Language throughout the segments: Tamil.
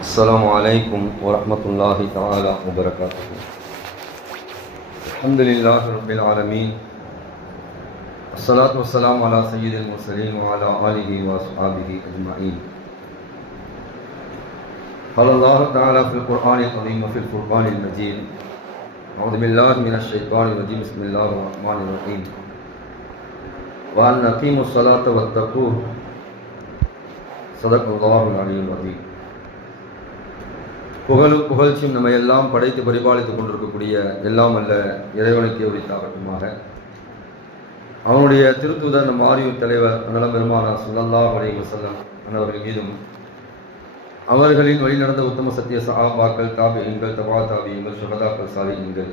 السلام عليكم ورحمة الله تعالى وبركاته. الحمد لله رب العالمين، الصلاة والسلام على سيد المرسلين وعلى آله وأصحابه أجمعين. قال الله تعالى في القرآن العظيم وفي الفرقان المجيد: أعوذ بالله من الشيطان الرجيم، بسم الله الرحمن الرحيم. وأن أقيموا الصلاة واتقوه صدق الله العلي العظيم. புகழும் புகழ்ச்சியும் நம்ம எல்லாம் படைத்து பரிபாலித்துக் கொண்டிருக்கக்கூடிய எல்லாம் அல்ல இறைவனுக்கு உரித்தாகட்டுமாக. அவனுடைய திருத்தூதர் நம் ஆரியூர் தலைவர் நலம் பெருமானார் ஸல்லல்லாஹு அலைஹி வஸல்லம் அவர்கள் மீதும், அவர்களின் வழி நடந்த உத்தம சத்திய சஹாபாக்கள், தாபிஈன்கள், தபா தாபிஈன்கள், ஷுஹதாக்கள், சாலிஹீன்கள்,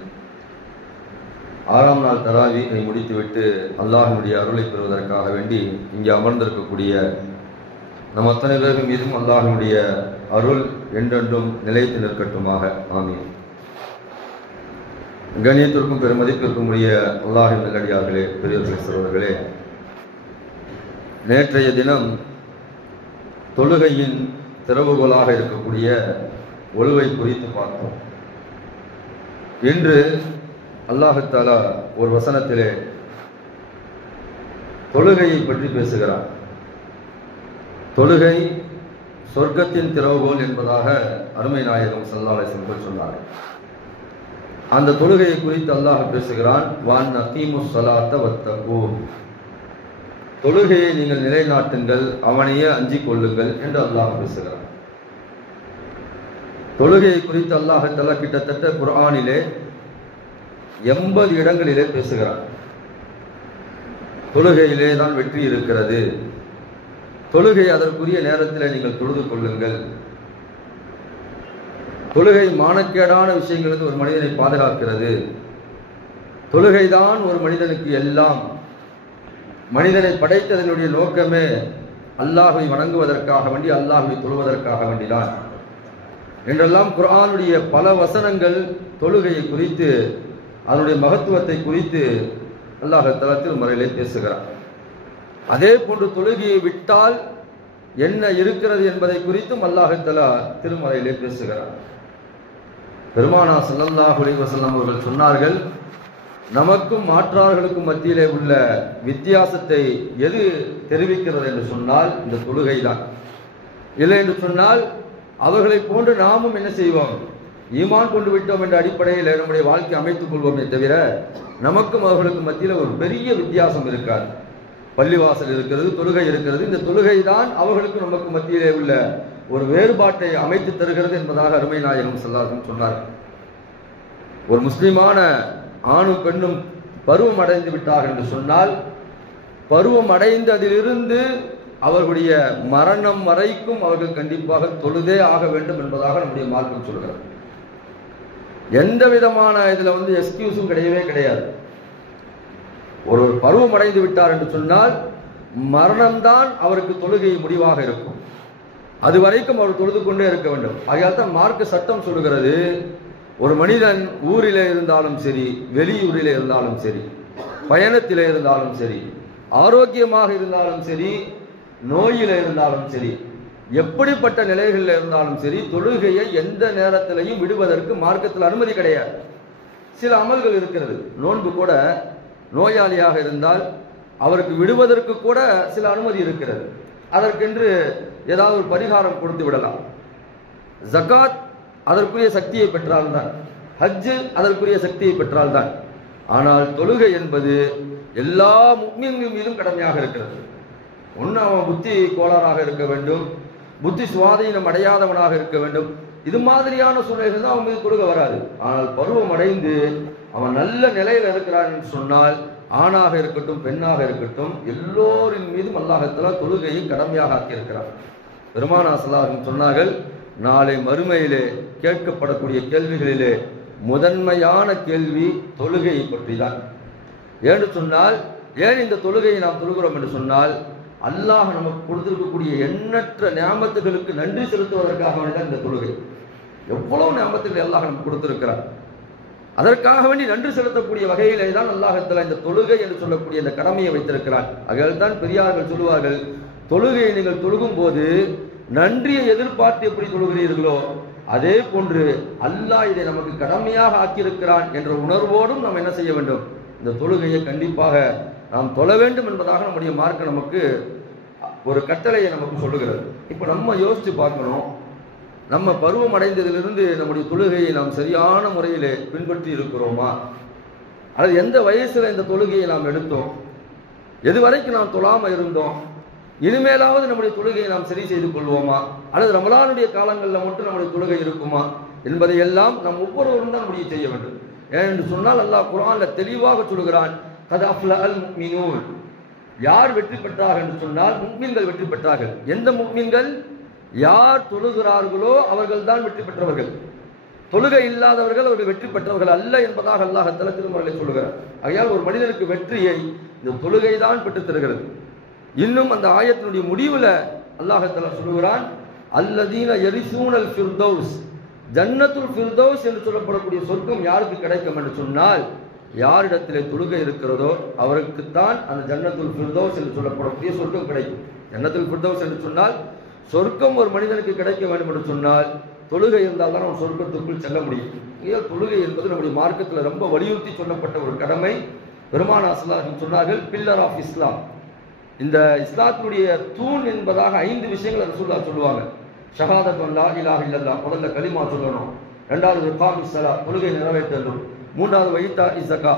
6ஆம் நாள் தராவீஹை முடித்துவிட்டு அல்லாஹ்வுடைய அருளை பெறுவதற்காக வேண்டி இங்கே அமர்ந்திருக்கக்கூடிய நம் அத்தனை பேர்கள் மீதும் அல்லாஹ்வுடைய அருள் என்றென்றும் நிலைத்து நிற்கட்டுமாக. ஆமீன். கண்ணியத்திற்கும் பெருமதிப்பிற்கும் உரிய அல்லாஹ்வின் நல்லடியார்களே, பெரியவர்களே, சகோதரர்களே, நேற்றைய தினம் தொழுகையின் திறவுகோலாக இருக்கக்கூடிய ஒழுவை குறித்து பார்த்தோம். இன்று அல்லாஹ் தஆலா ஒரு வசனத்திலே தொழுகையை பற்றி பேசுகிறார். தொழுகை சொர்க்கத்தின் திறவுகோல் என்பதாக அருமை நாயகம் ஸல்லல்லாஹு அலைஹி வஸல்லம் சொன்னார்கள். அந்த தொழுகையை குறித்து அல்லாஹ் பேசுகிறான். வஅன் அகீமுஸ் ஸலாத்த வத்தகூ, தொழுகையை நீங்கள் நிலைநாட்டுங்கள், அவனையே அஞ்சிக் கொள்ளுங்கள் என்று அல்லாஹ் பேசுகிறான். தொழுகையை குறித்து அல்லாஹ் தஆலா கிட்டத்தட்ட குர்ஆனிலே 80 இடங்களிலே பேசுகிறான். தொழுகையிலே தான் வெற்றி இருக்கிறது, தொழுகை அதற்குரிய நேரத்தில் நீங்கள் தொழுது கொள்ளுங்கள், தொழுகை மானக்கேடான விஷயங்களுக்கு ஒரு மனிதனை பாதுகாக்கிறது, தொழுகைதான் ஒரு மனிதனுக்கு எல்லாம், மனிதனை படைத்ததனுடைய நோக்கமே அல்லாஹ்வை வணங்குவதற்காக வேண்டி, அல்லாஹ்வை தொழுவதற்காக வேண்டிதான் என்றெல்லாம் குர்ஆனுடைய பல வசனங்கள் தொழுகையை குறித்து, அதனுடைய மகத்துவத்தை குறித்து அல்லாஹ் தஆலா திருமறையிலே பேசுகிறார். அதே போன்று தொழுகையை விட்டால் என்ன இருக்கிறது என்பதை குறித்தும் அல்லாஹ் தஆலா திருமறையிலே பேசுகிறார். பெருமானார் ஸல்லல்லாஹு அலைஹி வஸல்லம் அவர்கள் சொன்னார்கள், நமக்கும் மாற்றார்களுக்கும் மத்தியிலே உள்ள வித்தியாசத்தை எது தெரிவிக்கிறது என்று சொன்னால் இந்த தொழுகை தான். இல்லை என்று சொன்னால் அவர்களை போன்று நாமும் என்ன செய்வோம், ஈமான் கொண்டு விட்டோம் என்ற அடிப்படையில் நம்முடைய வாழ்க்கை அமைத்துக் கொள்வோமே தவிர நமக்கும் அவர்களுக்கும் மத்தியில் ஒரு பெரிய வித்தியாசம் இருக்காது. பள்ளிவாசல் இருக்கிறது, தொழுகை இருக்கிறது, இந்த தொழுகை தான் அவர்களுக்கு நமக்கு மத்தியிலே உள்ள ஒரு வேறுபாட்டை அமைத்து தருகிறது என்பதாக அருமை நாயகம் ஸல்லல்லாஹு அலைஹி வஸல்லம் சொன்னார். ஒரு முஸ்லிமான ஆணும் பெண்ணும் பருவம் அடைந்து விட்டார்கள் என்று சொன்னால், பருவம் அடைந்ததிலிருந்து அவர்களுடைய மரணம் வரைக்கும் அவர்கள் கண்டிப்பாக தொழுதே ஆக வேண்டும் என்பதாக நம்முடைய மார்க்கம் சொல்கிறது. எந்த விதமான இதுல எக்ஸ்கியூஸும் கிடையவே கிடையாது. ஒரு பருவம் அடைந்து விட்டார் என்று சொன்னால் மரணம்தான் அவருக்கு தொழுகை முடிவாக இருக்கும். அது வரைக்கும் அவர் தொழுது கொண்டே இருக்க வேண்டும். ஆகையால் தான் மார்க்க சட்டம் சொல்லுகிறது, ஒரு மனிதன் ஊரிலே இருந்தாலும் சரி, வெளியூரிலே இருந்தாலும் சரி, பயணத்திலே இருந்தாலும் சரி, ஆரோக்கியமாக இருந்தாலும் சரி, நோயில இருந்தாலும் சரி, எப்படிப்பட்ட நிலைகளில் இருந்தாலும் சரி, தொழுகையை எந்த நேரத்திலையும் விடுவதற்கு மார்க்கத்தில் அனுமதி கிடையாது. சில அமல்கள் இருக்கிறது. நோன்பு கூட நோயாளியாக இருந்தால் அவருக்கு விடுவதற்கு கூட சில அனுமதி இருக்கிறது. அதற்கென்று ஏதாவது ஒரு பரிகாரம் கொடுத்து விடலாம். ஜகாத் அதற்குரிய சக்தியை பெற்றால்தான், ஹஜ்ஜு அதற்குரிய சக்தியை பெற்றால்தான். ஆனால் தொழுகை என்பது எல்லா முஃமின்கள் மீதும் கடமையாக இருக்கிறது. ஒன்று அவன் புத்தி கோளாறாக இருக்க வேண்டும், புத்தி சுவாதீனம் அடையாதவனாக இருக்க வேண்டும். இது மாதிரியான சூழ்நிலைகள் தான் அவன் மீது தொழுகை வராது. ஆனால் பருவம் அடைந்து அவன் நல்ல நிலையில் இருக்கிறான் என்று சொன்னால், ஆணாக இருக்கட்டும் பெண்ணாக இருக்கட்டும் எல்லோரின் மீதும் அல்லாஹ் தஆலா தொழுகையை கடமையாக ஆக்கியிருக்கிறார். பெருமானார் ஸல்லல்லாஹு அலைஹி வஸல்லம் சொன்னார்கள், நாளை மறுமையிலே கேட்கப்படக்கூடிய கேள்விகளிலே முதன்மையான கேள்வி தொழுகையை பற்றி தான். ஏன்னு சொன்னால், ஏன் இந்த தொழுகையை நாம் தொழுகிறோம் என்று சொன்னால், அல்லாஹ் நமக்கு கொடுத்திருக்கக்கூடிய எண்ணற்ற நியாமத்துகளுக்கு நன்றி செலுத்துவதற்காக வேண்டிய இந்த தொழுகை. எவ்வளவு நியாமத்துகளை அல்லாஹ் நமக்கு கொடுத்திருக்கிறார். அதற்காக வேண்டி நன்றி செலுத்தக்கூடிய வகையிலே தான் அல்லாஹ் தஆலா இந்த தொழுகை என்று சொல்லக்கூடிய இந்த கடமையை வைத்திருக்கிறார். ஆகையால் தான் பெரியார்கள் சொல்லுவார்கள், தொழுகையை நீங்கள் தொழுகும் போது நன்றியை எதிர்பார்த்து எப்படி தொழுகிறீர்களோ அதே போன்று அல்லாஹ் இதை நமக்கு கடமையாக ஆக்கியிருக்கிறான் என்ற உணர்வோடும் நாம் என்ன செய்ய வேண்டும், இந்த தொழுகையை கண்டிப்பாக நாம் தொழ வேண்டும் என்பதாக நம்முடைய மார்க்கம் நமக்கு ஒரு கட்டளையை நமக்கு சொல்லுகிறது. இப்போ நம்ம யோசிச்சு பார்க்கணும், நம்ம பருவம் அடைந்ததிலிருந்து நம்முடைய தொழுகையை நாம் சரியான முறையில் பின்பற்றி இருக்கிறோமா, அல்லது எந்த வயசுல இந்த தொழுகையை நாம் எடுத்தோம், எதுவரைக்கும் நாம் தொழாமல் இருந்தோம், இனிமேலாவது நம்முடைய தொழுகையை நாம் சரி செய்து கொள்வோமா, அல்லது ரமலானுடைய காலங்களில் மட்டும் நம்முடைய தொழுகை இருக்குமா என்பதையெல்லாம் நாம் ஒவ்வொருவரும் தான் முடிவு செய்ய வேண்டும். ஏனென்று சொன்னால் அல்லாஹ் குர்ஆன்ல தெளிவாக சொல்கிறான், கத் அஃப்லஹல் முஃமினூன், யார் வெற்றி பெற்றார்கள் என்று சொன்னால் முஃமின்கள் வெற்றி பெற்றார்கள். எந்த முஃமின்கள்? யார் தொழுகிறார்களோ அவர்கள் தான் வெற்றி பெற்றவர்கள். தொழுகை இல்லாதவர்கள் அவர்கள் வெற்றி பெற்றவர்கள் அல்ல என்பதாக அல்லாஹ் தஆலா திருமறையில் சொல்கிறார். ஆகையால் ஒரு மனிதனுக்கு வெற்றியை இந்த தொழுகை தான் பெற்றுத் தருகிறது. இன்னும் அந்த ஆயத்தினுடைய முடிவில் அல்லாஹ் தஆலா சொல்கிறான், அல்லதீன யரிசூனல் ஃபிர்தௌஸ், ஜன்னத்துல் ஃபிர்தௌஸ் என்று சொல்லப்படக்கூடிய சொர்க்கம் யாருக்கு கிடைக்கும் என்று சொன்னால், யாரிடத்திலே தொழுகை இருக்கிறதோ அவருக்குத்தான் அந்த ஜன்னத்துல் ஃபிர்தௌஸ் என்று சொல்லப்படக்கூடிய சொர்க்கம் கிடைக்கும். ஜன்னத்துல் ஃபிர்தௌஸ் என்று சொன்னால் சொர்க்கம் ஒரு மனிதனுக்கு கிடைக்க வேண்டும் என்று சொன்னால் தொழுகை இருந்தால் தான் அவன் சொர்க்கத்துக்குள் செல்ல முடியும். தொழுகை என்பது நம்முடைய மார்க்கத்தில் ரொம்ப வலியுறுத்தி சொல்லப்பட்ட ஒரு கடமை. பெருமானார் ஸல்லல்லாஹு அலைஹி வஸல்லம் சொன்னார்கள், பில்லர் ஆஃப் இஸ்லாம், இந்த இஸ்லாத்தினுடைய தூண் என்பதாக 5 விஷயங்கள் ரசூலுல்லாஹ் சொல்லுவாங்க. ஷஹாதத் லா இலாஹ இல்லல்லாஹ், முதல்ல கலிமா சொல்லணும். இரண்டாவது இகாமுஸ் ஸலாத், தொழுகை நிறைவேற்ற வேண்டும். மூன்றாவது வைத்தா இஸ்ஸகா,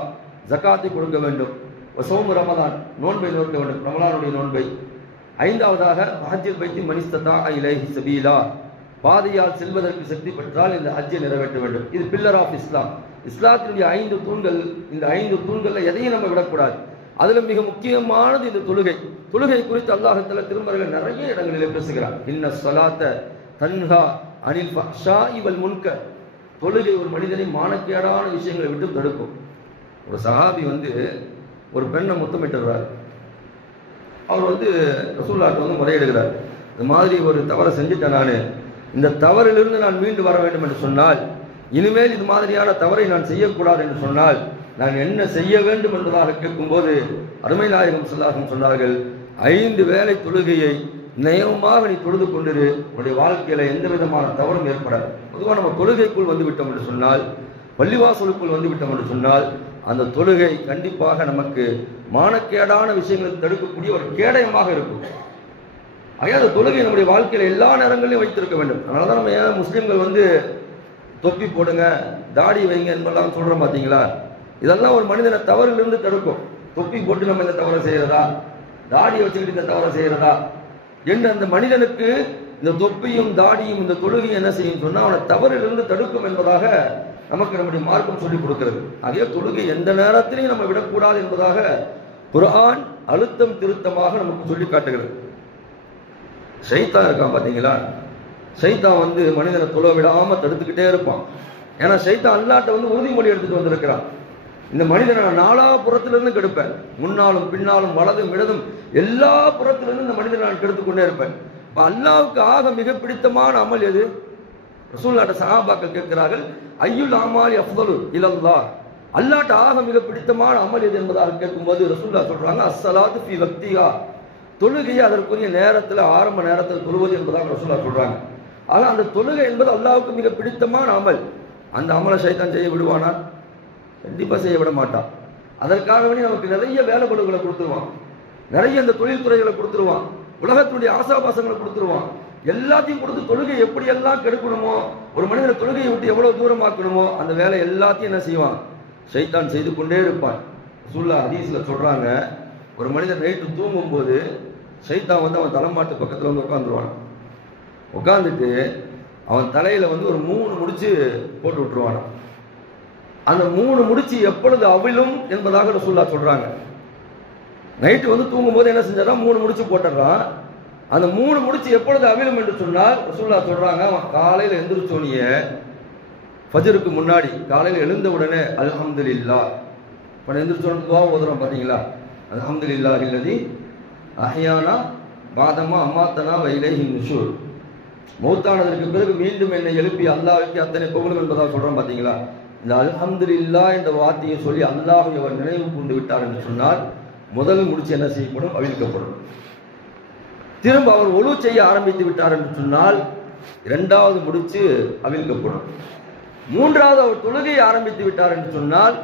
ஜகாத்தை கொடுக்க வேண்டும். வஸௌமு ரமலான், நோன்பை நோக்க வேண்டும், ரமலானுடைய நோன்பை. ஐந்தாவதாக ஹஜ்ஜில் பைத்தி மனிஸ்ததா இலைஹி சபீலா, பாதையால் செல்வதற்கு சக்தி பெற்றால் இந்த ஹஜ்ஜை நிறைவேற்ற வேண்டும். இது பில்லர் ஆஃப் இஸ்லாம், இஸ்லாத்தினுடைய 5 தூண்கள். இந்த 5 தூண்களில் எதையும் நம்ம விடக்கூடாது. அதில் மிக முக்கியமானது இந்த தொழுகை. தொழுகை குறித்து அல்லாஹ் தஆலா திருமறையில் நிறைய இடங்களிலே பேசுகிறார். இன்ன ஸலாத்த தன்ஹா அனில் ஃபஹ்ஷாஇ வல் முன்கர், தொழுகை ஒரு மனிதனை மானக்கேடான விஷயங்களை விட்டு தடுக்கும். ஒரு சஹாபி ஒரு பெண்ணை முத்தமிட்டுறார். அவர் ரசூலுல்லாஹ்ட்ட முறையிடுகிறார், இந்த மாதிரி ஒரு தவறை செஞ்சுட்டேன், நான் இந்த தவறிலிருந்து நான் மீண்டு வர வேண்டும் என்று சொன்னால், இனிமேல் இது மாதிரியான தவறை நான் செய்யக்கூடாது என்று சொன்னால் நான் என்ன செய்ய வேண்டும் என்பதாக கேட்கும்போது அருமை நாயகம் ஸல்லல்லாஹு அலைஹி வஸல்லம் சொன்னார்கள், 5 வேளை தொழுகையை நியமமாக நீ தொழுது கொண்டிரு, உன்னுடைய வாழ்க்கையில எந்த விதமான தவறும் ஏற்படாது. பொதுவாக நம்ம தொழுகைக்குள் வந்துவிட்டோம் என்று சொன்னால், பள்ளிவாசலுக்குள் வந்துவிட்டோம் என்று சொன்னால், அந்த தொழுகை கண்டிப்பாக நமக்கு மானக்கேடான விஷயங்களை தடுக்கக்கூடிய ஒரு கேடயமாக இருக்கும். ஆகையால் அந்த தொழுகை நம்முடைய வாழ்க்கையில எல்லா நேரங்களிலும் வைத்திருக்க வேண்டும். அதனால தான் நம்ம ஏன் முஸ்லீம்கள் தொப்பி போடுங்க, தாடி வைங்க என்பதெல்லாம் சொல்றோம் பார்த்தீங்களா? இதெல்லாம் ஒரு மனிதனை தவறிலிருந்து தடுக்கும். தொப்பி போட்டு நம்ம இந்த தவறை செய்யறதா, தாடியை வச்சுக்கிட்டு இந்த தவறை செய்யறதா என்று அந்த மனிதனுக்கு இந்த தொப்பியும் தாடியும் இந்த தொழுகையும் என்ன செய்யும் சொன்னா அவனை தவறிலிருந்து தடுக்கும் என்பதாக நமக்கு நம்முடைய மார்க்கம் சொல்லிக் கொடுக்கிறது. அதே தொழுகை எந்த நேரத்திலையும் நம்ம விடக்கூடாது என்பதாக குர்ஆன் அழுத்தம் திருத்தமாக நமக்கு சொல்லி காட்டுகிறது. ஷைத்தான் இருக்கான் பார்த்தீங்களா? ஷைத்தான் மனிதனை தொழ விடாம தடுத்துக்கிட்டே இருப்பான். ஏன்னா ஷைத்தான் அல்லாஹ்ட்ட உறுதிமொழி எடுத்துட்டு வந்திருக்கிறான், இந்த மனிதனை நான் 4 புறத்திலிருந்து கெடுப்பேன், முன்னாலும் பின்னாலும் வலதும் இடதும் எல்லா புறத்திலிருந்து இந்த மனிதனை நான் கெடுத்துக்கொண்டே இருப்பேன். இப்போ அல்லாஹ்வுக்கு ஆக மிக பிடித்தமான அமல் எது? ரசூலுல்லாஹ்ட்ட சஹாபாக்கள் கேட்கிறார்கள், ஐயுல் அமாலி அஃதலு இலல்லாஹ், அல்லாஹ்ட்ட ஆக மிக பிடித்தமான அமல் எது என்பதாக கேட்கும்போது ரசூலுல்லாஹ் சொல்றாங்க, அஸ்ஸலாத்து ஃபீ வக்திஹா, தொழுகையை அதற்குரிய நேரத்தில் ஆரம்ப நேரத்தில் தொழுவது என்பதாக ரசூலுல்லாஹ் சொல்றாங்க. ஆக அந்த தொழுகை என்பது அல்லாஹ்வுக்கு மிக பிடித்தமான அமல். அந்த அமலை ஷைத்தான் செய்ய விடுவானா? கண்டிப்பா செய்ய விட மாட்டான். அதற்காக வேண்டி நமக்கு நிறைய வேலைப்பாடுகளை கொடுத்துருவான், நிறைய இந்த தொழில்துறைகளை கொடுத்துருவான், உலகத்துடைய ஆசாபாசங்களை கொடுத்துருவான். எல்லாத்தையும் கொடுத்து தொழுகை எப்படியெல்லாம் கெடுக்கணுமோ, ஒரு மனிதனை தொழுகையை விட்டு எவ்வளவு தூரமாக்கணுமோ அந்த வேலை எல்லாத்தையும் என்ன செய்வான்? ஷைத்தான் செய்து கொண்டே இருப்பான். ரசூலுல்லாஹ் ஹதீஸ்ல சொல்றாங்க, ஒரு மனிதன் நைட்டு தூங்கும் போது ஷைத்தான் அவன் தலைமாட்டு பக்கத்தில் உட்காந்துருவான். உட்காந்துட்டு அவன் தலையில ஒரு 3 முடிச்சு போட்டு விட்டுருவான். அந்த 3 முடிச்சு எப்பொழுது அவிழும் என்பதாக ரசூலுல்லாஹ் சொல்றாங்க. நைட்டு தூங்கும் போது என்ன செஞ்சாரா? 3 முடிச்சு போட்டுறான். அந்த 3 முடிச்சு எப்பொழுது அவிழும் என்று சொன்னால் ரசூலுல்லாஹ் சொல்றாங்க, அவன் காலையில எந்திரிச்சோனிய ஃபஜ்ருக்கு முன்னாடி காலையில எழுந்த உடனே அல்ஹம்துலில்லாஹ், இப்போ எந்திரிச்சோன்னு துவா ஓதுறோம் பார்த்தீங்களா? அல்ஹம்துலில்லாஹி அல்லதி அஹ்யானா பாதமா அம்மாத்தனா வ இலைஹி நுஷூர், மௌத்தானதற்கு பிறகு மீண்டும் என்னை எழுப்பி அல்லாஹ்வுக்கு அத்தனை புகழும் என்பதாக சொல்றோம் பார்த்தீங்களா? இந்த அல்ஹம்துலில்லாஹ் என்ற வார்த்தையை சொல்லி அல்லாஹ்வை அவர் நினைவு கூர்ந்து விட்டார் என்று சொன்னால் முதல் முடிச்சு என்ன செய்யப்படும்? அவிழ்க்கப்படும். திரும்ப அவர் ஒழு செய்ய ஆரம்பித்து விட்டார் என்று சொன்னால் இரண்டாவது முடிச்சு அவிழ்க்கப்படும். மூன்றாவது அவர் தொழுகையை ஆரம்பித்து விட்டார் என்று சொன்னால்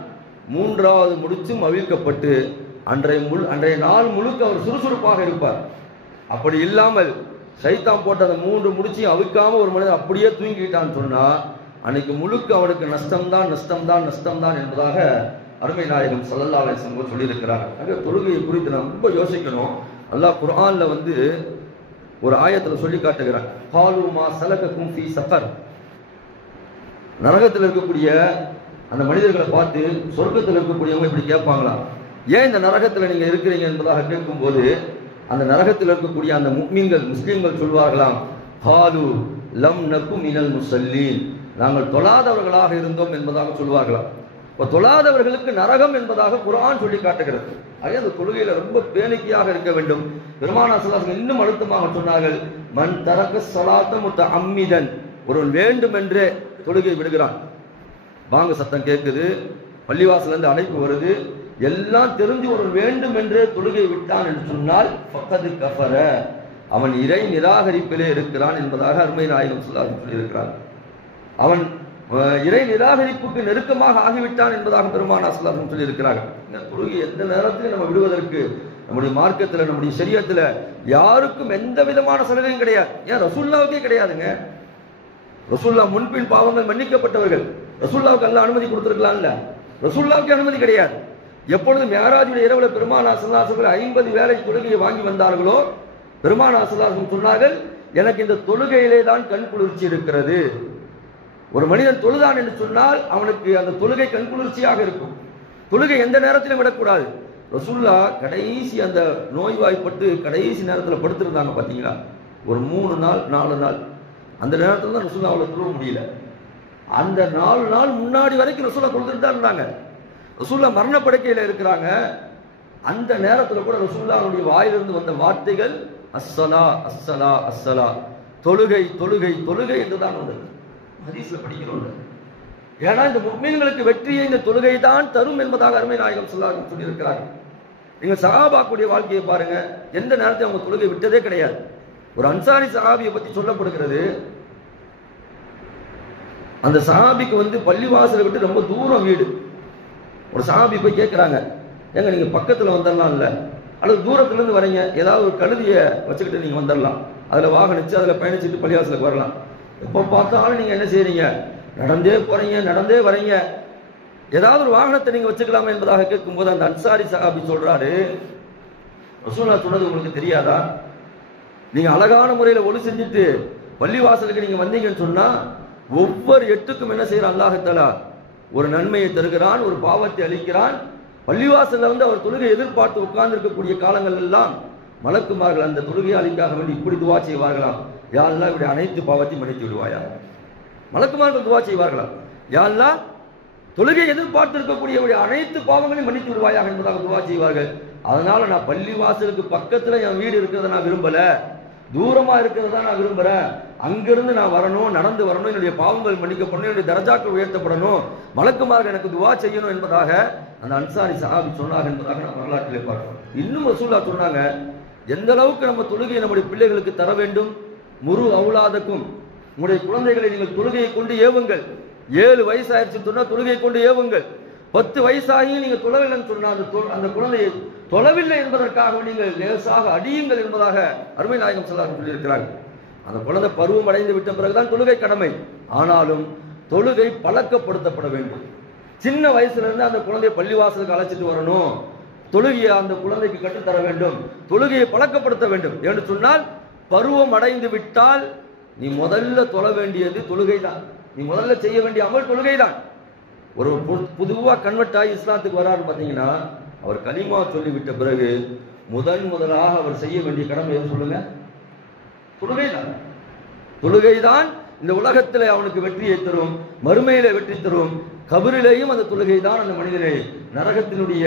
மூன்றாவது முடிச்சும் அவிழ்க்கப்பட்டு அன்றைய நாள் முழுக்க அவர் சுறுசுறுப்பாக இருப்பார். அப்படி இல்லாமல் சைத்தான் போட்ட அந்த 3 முடிச்சையும் அவிழ்க்காம ஒரு மனிதன் அப்படியே தூங்கிட்டான்னு சொன்னா அன்னைக்கு முழுக்க அவனுக்கு நஷ்டம்தான் என்பதாக அருமை நாயகம் ஸல்லல்லாஹு அலைஹி வஸல்லம் சொல்லியிருக்கிறார். தொழுகையை குறித்து நம்ம ரொம்ப யோசிக்கணும். அல்லாஹ் குர்ஆன்ல ஒரு ஆயத்துல சொல்லி காட்டுகிறார். காலு மா சலகக்கும் ஃபீ ஸஃபர். நரகத்தில் இருக்கக்கூடிய அந்த மனிதர்களை பார்த்து சொர்க்கத்தில் இருக்கக்கூடியவங்க இப்படி கேட்பாங்களா, ஏன் இந்த நரகத்தில் நீங்க இருக்கிறீங்க என்பதாக கேட்கும்போது அந்த நரகத்தில் இருக்கக்கூடிய அந்த முஸ்லிம்கள் சொல்வார்களாம், காலு லம் நகு மினல் முஸல்லீன், நாங்கள் தொழாதவர்களாக இருந்தோம் என்பதாக சொல்வார்களாம். இப்போ தொழாதவர்களுக்கு நரகம் என்பதாக குர்ஆன் சொல்லி காட்டுகிறது. அதே அந்த தொழுகையில ரொம்ப பேணிக்கையாக இருக்க வேண்டும். பெருமானார் ஸல்லல்லாஹு அலைஹி வஸல்லம் இன்னும் அழுத்தமாக சொன்னார்கள், மன் தரக ஸலாத்த முத்தஅம்மிதன், ஒருவன் வேண்டுமென்றே தொழுகை விடுகிறான். வாங்க சத்தம் கேட்குது, பள்ளிவாசல இருந்து அழைப்பு வருது, எல்லாம் தெரிஞ்சு ஒரு வேண்டும் என்றே தொழுகை விட்டான் என்று சொன்னால் ஃபக்கது கஃபர, அவன் இறை நிராகரிப்பிலே இருக்கிறான் என்பதாக அருமை நாயகம் ஸல்லல்லாஹு அலைஹி வஸல்லம் சொல்லியிருக்கிறார். அவன் இறை நிராகரிப்புக்கு நெருக்கமாக ஆகிவிட்டான் என்பதாக பெருமானார் ஸல்லல்லாஹு அலைஹி வஸல்லம் சொல்லியிருக்கிறார்கள். இந்த தொழுகை எந்த நேரத்திலும் நம்ம விடுவதற்கு நம்முடைய மார்க்கத்தில் நம்முடைய ஷரியத்தில் யாருக்கும் எந்த விதமான சலுகையும் கிடையாது. ஏன் ரசூலுல்லாவுக்கே கிடையாதுங்க. ரசூலுல்லா முன்பின் பாவங்கள் மன்னிக்கப்பட்டவர்கள். ரசூலுல்லாவுக்கு அல்லாஹ் அனுமதி கொடுத்திருக்கலாம்ல, ரசூலுல்லாவுக்கு அனுமதி கிடையாது. எப்பொழுது மிஅராஜுடைய இரவுல பெருமானார் ஸல்லல்லாஹு அலைஹி வஸல்லம் 50 வேளை தொழுகையை வாங்கி வந்தார்களோ பெருமானார் ஸல்லல்லாஹு அலைஹி வஸல்லம் சொன்னார்கள், எனக்கு இந்த தொழுகையிலே தான் கண் குளிர்ச்சி இருக்கிறது. ஒரு மனிதன் தொழுதான் என்று சொன்னால் அவனுக்கு அந்த தொழுகை கண் குளிர்ச்சியாக இருக்கும். தொழுகை எந்த நேரத்திலும் விடக்கூடாது. ரசூலுல்லா கடைசி அந்த நோய்வாய்ப்பட்டு கடைசி நேரத்தில் படுத்திருந்தாங்க பார்த்தீங்களா, ஒரு 3 நாள் 4 நாள், அந்த நேரத்தில் தான் ரசூலுல்லா அவளை தொழுவ முடியல. அந்த 4 நாள் முன்னாடி வரைக்கும் ரசூலுல்லா தொழுதுட்டு தான் இருந்தாங்க. ரசூலுல்லா மரணப்படுக்கையில் இருக்கிறாங்க. அந்த நேரத்தில் கூட ரசூலுல்லாவுடைய வாயிலிருந்து வந்த வார்த்தைகள் அஸ்ஸலா அஸ்ஸலா அஸ்ஸலா, தொழுகை தொழுகை தொழுகை என்றுதான் வந்தது. ஹதீஸ்ல படிக்கிறோம். ஏன்னா இந்த முஃமின்களுக்கு வெற்றியை இந்த தொழுகை தான் தரும் என்பதாக அருமை நாயகம் ஸல்லல்லாஹு அலைஹி வஸல்லம் சொல்லியிருக்கிறார்கள். நீங்க சஹாபாக்குடைய வாழ்க்கையை பாருங்க, எந்த நேரத்தையும் அவங்க தொழுகை விட்டதே கிடையாது. ஒரு அன்சாரி சஹாபியை பத்தி சொல்லப்படுகிறது. அந்த சஹாபிக்கு பள்ளிவாசலை விட்டு ரொம்ப தூரம் வீடு. ஒரு சஹாபி போய் கேட்கிறாங்க, ஏங்க நீங்க பக்கத்துல வந்துடலாம் இல்ல, அல்லது தூரத்துல இருந்து வரீங்க, ஏதாவது ஒரு கழுதியை வச்சுக்கிட்டு நீங்க வந்துடலாம், அதுல வாகனிச்சு அதுல பயணிச்சுட்டு பள்ளிவாசலுக்கு வரலாம். எப்போ பார்த்தாலும் நீங்க என்ன செய்றீங்க, நடந்தே போறீங்க நடந்தே வரீங்க, ஏதாவது ஒரு வாகனத்தை நீங்க வச்சுக்கலாமா என்பதாக கேட்கும்போது அந்த அன்சாரி சஹாபி சொல்றாரு, ரசூலுல்லாஹ் சொன்னது உங்களுக்கு தெரியாதா, நீங்க அழகான முறையில ஒளி செஞ்சுட்டு பள்ளிவாசலுக்கு நீங்க வந்தீங்கன்னு சொன்னா ஒவ்வொரு எட்டுக்கும் என்ன செய்யறான் அல்லாஹ் தஆலா, ஒரு நன்மையை தருகிறான், ஒரு பாவத்தை அளிக்கிறான். பள்ளிவாசல்ல அவர் தொழுகை எதிர்பார்த்து உட்கார்ந்து இருக்கக்கூடிய காலங்கள் எல்லாம் மலக்குமார்கள் அந்த தொழுகையாளிக்காக வேண்டி இப்படி துவா செய்வார்களாம், யா அல்லாஹ் இப்படி அனைத்து பாவத்தையும் மன்னித்து விடுவாயா. மலக்குமார்கள் துவா செய்வார்களாம், யா அல்லாஹ் தொழுகை எதிர்பார்த்து இருக்கக்கூடிய அனைத்து பாவங்களையும் மன்னித்து விடுவாயாக என்பதாக துவா செய்வார்கள். அதனால நான் பள்ளிவாசலுக்கு பக்கத்துல என் வீடு இருக்கிறத நான் விரும்பல, தூரமா இருக்கிறதா நான் விரும்புறேன், அங்கிருந்து நான் வரணும், நடந்து வரணும், என்னுடைய பாவங்கள் மன்னிக்கப்படணும், என்னுடைய தரஜாக்கள் உயர்த்தப்படணும், மலக்குமார்கள் எனக்கு துவா செய்யணும் என்பதாக அந்த அன்சாரி சஹாபி சொன்னார் என்பதாக நம்ம வரலாற்றிலே பார்க்கிறோம். இன்னும் ரசூலுல்லாஹ் சொன்னாங்க, எந்த அளவுக்கு நம்ம தொழுகையை நம்முடைய பிள்ளைகளுக்கு தர வேண்டும், முரு அவுலாதக்கும், உங்களுடைய குழந்தைகளை நீங்கள் தொழுகையை கொண்டு ஏவுங்கள். 7 வயசாயிருச்சுன்னு சொன்னா தொழுகையை கொண்டு ஏவுங்கள். 10 வயசாகியும் நீங்க தொழவில்லைன்னு சொன்னா அந்த குழந்தையை தொழவில்லை என்பதற்காக நீங்கள் லேசாக அடியுங்கள் என்பதாக அருமை நாயகம் ஸல்லல்லாஹு அலைஹி வஸல்லம் சொல்லியிருக்கிறார்கள். அந்த குழந்தை பருவம் அடைந்து விட்ட பிறகுதான் தொழுகை கடமை. ஆனாலும் தொழுகை பழக்கப்படுத்தப்பட வேண்டும். சின்ன வயசுல இருந்து அந்த குழந்தையை பள்ளிவாசலுக்கு அழைச்சிட்டு வரணும், தொழுகையை அந்த குழந்தைக்கு கற்றுத்தர வேண்டும், தொழுகையை பழக்கப்படுத்த வேண்டும் என்று சொன்னால் பருவம் அடைந்து விட்டால் நீ முதல்ல தொழ வேண்டியது தொழுகை தான், நீ முதல்ல செய்ய வேண்டிய அமல் தொழுகை தான். ஒரு புதுவா கன்வெர்ட் ஆகி இஸ்லாத்துக்கு வராரு பாத்தீங்கன்னா, அவர் கலிமா சொல்லிவிட்ட பிறகு முதலாக அவர் செய்ய வேண்டிய கடமை எது சொல்லுங்க, தொழுகைதான். தொழுகைதான் இந்த உலகத்தில் அவனுக்கு வெற்றியை தரும், மறுமையில வெற்றி தரும், கபரிலேயும் அந்த தொழுகை தான் அந்த மனிதனை நரகத்தினுடைய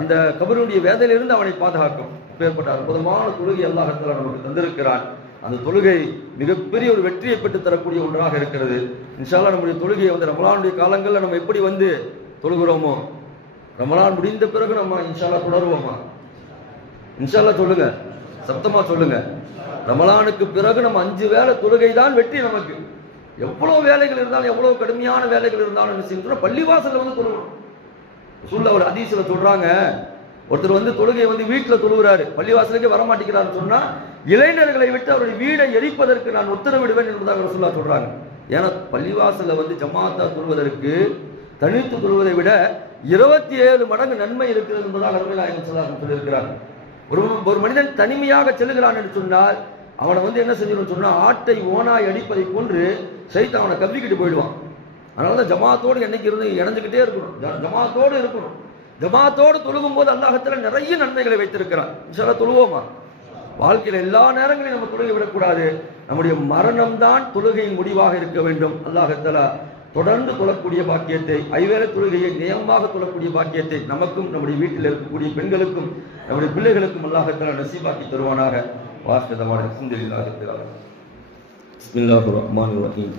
அந்த கபருடைய வேதனையிலிருந்து அவனை பாதுகாக்கும். ஏற்பட்ட அற்புதமான தொழுகை அல்லாஹ் தஆலா நமக்கு தந்திருக்கிறான். அந்த தொழுகை மிகப்பெரிய ஒரு வெற்றியை பெற்று தரக்கூடிய ஒன்றாக இருக்கிறது. இன்ஷா அல்லாஹ் நம்முடைய தொழுகையை ரமலானுடைய காலங்களில் நம்ம எப்படி தொழுகிறோமோ, ரமலான் முடிந்த பிறகு நம்ம இன்ஷா அல்லாஹ் தொடருவோமா? இன்ஷா அல்லாஹ் சொல்லுங்க, சப்தமா சொல்லுங்க. ரமலானுக்கு பிறகு நம்ம 5 வேளை தொழுகை தான் வெற்றி நமக்கு. எவ்வளவு வேலைகள் இருந்தாலும், எவ்வளவு கடுமையான வேலைகள் இருந்தாலும் என்ன செய்யணும், பள்ளிவாசல்ல வந்து தொழுகணும். ரசூலுல்லாஹ் ஒரு ஹதீஸ்ல சொல்றாங்க, ஒருத்தர் வந்து தொழுகை வந்து வீட்டுல தொழுகிறாரு, பள்ளிவாசலுக்கே வரமாட்டேங்கிறாருன்னு சொன்னா இளைஞர்களை விட்டு அவருடைய வீடை எரிப்பதற்கு நான் உத்தரவிடுவேன் என்பதாக ரசூலுல்லாஹ் சொல்றாங்க. ஏன்னா பள்ளிவாசல்ல வந்து ஜமாத்தா தொழுவதற்கு தனித்து தொழுவதை விட 27 மடங்கு நன்மை இருக்கிறது என்பதாக அருமை நாயகம் ஸல்லல்லாஹு அலைஹி வஸல்லம் சொல்லியிருக்கிறாங்க. ஒரு மனிதன் தனிமையாக செல்லுகிறான் என்று சொன்னால் அவனை வந்து என்ன செஞ்சிடும் சொன்னா, ஆட்டை ஓனாய் அடிப்பதை போன்று ஷைத்தான் அவனை கவ்விக்கிட்டு போயிடுவான். அதனாலதான் ஜமாத்தோடு என்னைக்கு இருந்து இணைஞ்சுக்கிட்டே இருக்கணும், ஜமாத்தோடு இருக்கணும். ஜமாத்தோடு தொழுகும் போது அல்லாஹ்வுத்தாலா நிறைய நன்மைகளை வைத்திருக்கிறான். இன்ஷா அல்லாஹ் தொழுவோமா? வாழ்க்கையில எல்லா நேரங்களையும் நம்ம தொழுகை விடக்கூடாது. நம்முடைய மரணம் தான் தொழுகையின் முடிவாக இருக்க வேண்டும். அல்லாஹ்வுத்தாலா தொடர்ந்து தொழக்கூடிய பாக்கியத்தை, ஐவேளை தொழுகையை நியமமாக தொழக்கூடிய பாக்கியத்தை நமக்கும் நம்முடைய வீட்டில் இருக்கக்கூடிய பெண்களுக்கும் நம்முடைய பிள்ளைகளுக்கும் அல்லாஹ்வுத்தாலா நசீபாக்கி தருவானாக. வாஸ்தவமான அல்ஹம்துலில்லாஹி ரப்பில் ஆலமீன். பிஸ்மில்லாஹிர் ரஹ்மானிர் ரஹீம்.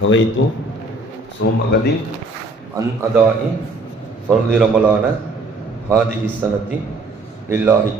நவைத்து ஸௌம கதின் அன் அதாஇ ஃபர்தி ரமலான ஹாதிஹி ஸனதி லில்லாஹி